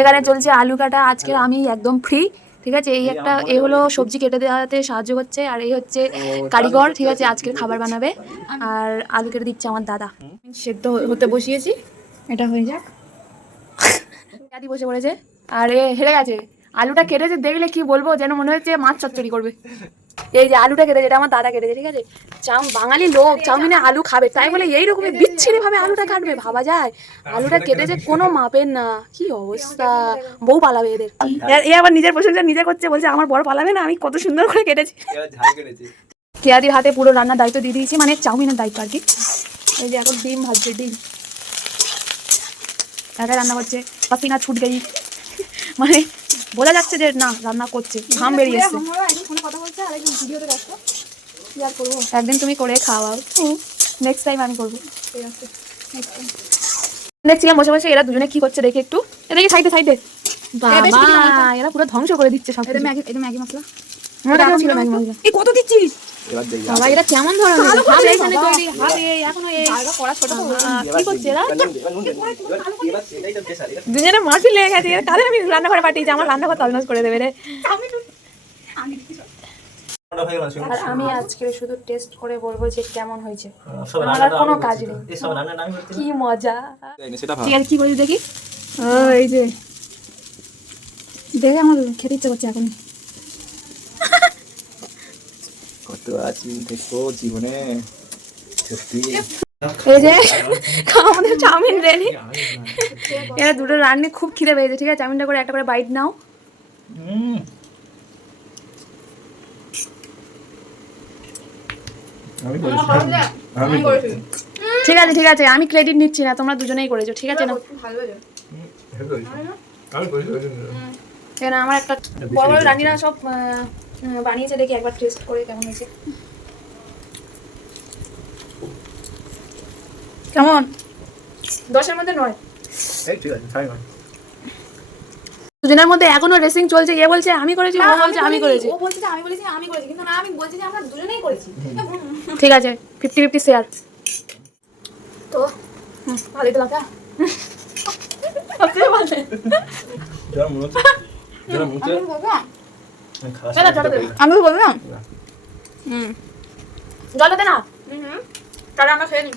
এখানে চলছে আলু কাটা। আজকে আমি একদম ফ্রি, ঠিক আছে। এই একটা এ হলো সবজি কেটে দেওয়াতে সাহায্য করছে, আর এই হচ্ছে কারিগর, ঠিক আছে, আজকের খাবার বানাবে। আর আলু কেটে দিচ্ছে আমার দাদা। সেদ্ধ হতে বসিয়েছি, এটা হয়ে যাক। দাদি বসে পড়েছে আর এ হেরে গেছে। আলুটা কেটেছে দেখলে কি বলবো, যেন মনে হচ্ছে মাছ চচ্চড়ি করবে। এই যে আলুটা কেটেছে, এটা আমার দাদা কেটেছে, ঠিক আছে। বাঙালি লোক চাউমিনে আলু খাবে, তাই বলে এইরকমই বিচ্ছিরি ভাবে আলুটা কাটবে, ভাবা যায়? আলুটা কেটেছে কোনো মাপের না, কি অবস্থা। বউ পালাবে এদের। এ আবার নিজের প্রশংসা নিজে করছে, বলছে আমার বড় পালাবে না, আমি কত সুন্দর করে কেটেছি। কেয়াদির হাতে পুরো রান্নার দায়িত্ব দিয়ে দিয়েছি, মানে চাউমিনের দায়িত্ব আর কি। এই যে এখন ডিম ভাজছে, ডিম একা রান্না করছে, পাসিনা ছুট গেই, মানে বোঝা যাচ্ছে যে না রান্না করছে, ঘাম বেরিয়ে এসছে। একদিন তুমি করে খাওয়াও, নেক্সট টাইম আমি করবো। দেখছিলাম বসে বসে এরা দুজনে কি করছে, দেখে একটু এদিকে সাইডে সাইডে। বাবা এরা পুরো ধ্বংস করে দিচ্ছে সব। ম্যাগি মশলা ছিল ম্যাগি মশলা। এই কত দিচ্ছিস বাবা এরা কেমন ধরনের ভাব এখানে তৈরি হবে, এখনো এই কড়া ছোট কি করছে এরা? দুজনে মাটি লেগে গেছে, তাদের আমি রান্না করে পাঠিয়েছি, আমার রান্নাঘর তলনস করে দেবে রে। আর আমি আজকে শুধু টেস্ট করে বলবো যে কেমন হয়েছে, আমার আর কোনো কাজ নেই। কি মজা। ঠিক আছে কি করি দেখি। এই যে দেখে আমার খেতে ইচ্ছে করছে এখন। কত আছি দেখো জীবনে সত্যি। এই যে আমাদের চাউমিন রেডি। এরা দুটো রান্নে খুব খিদে পেয়েছে, ঠিক আছে। চাউমিনটা করে একটা করে বাইট নাও। ঠিক আছে ঠিক আছে, আমি ক্রেডিট নিচ্ছি না, তোমরা দুজনেই করেছো, ঠিক আছে না। কেন আমার একটা বড় বড় রান্নিরা সব বানিয়েছে, দেখি একবার টেস্ট করে কেমন হয়েছে। কেমন? 10-এর মধ্যে 9। দুজনের মধ্যে এখনো রেসিং চলছে, এ বলছে আমি করেছি, ও বলছে আমি করেছি, ও বলছে যে আমি বলেছি আমি করেছি, কিন্তু না আমি বলছি যে আমরা দুজনেই করেছি। ঠিক আছে 50-50 শেয়ার। তো ভালোই তো লাগা। আমি তো বলবো না। জল দে না। তাহলে আমরা খেয়ে নিই।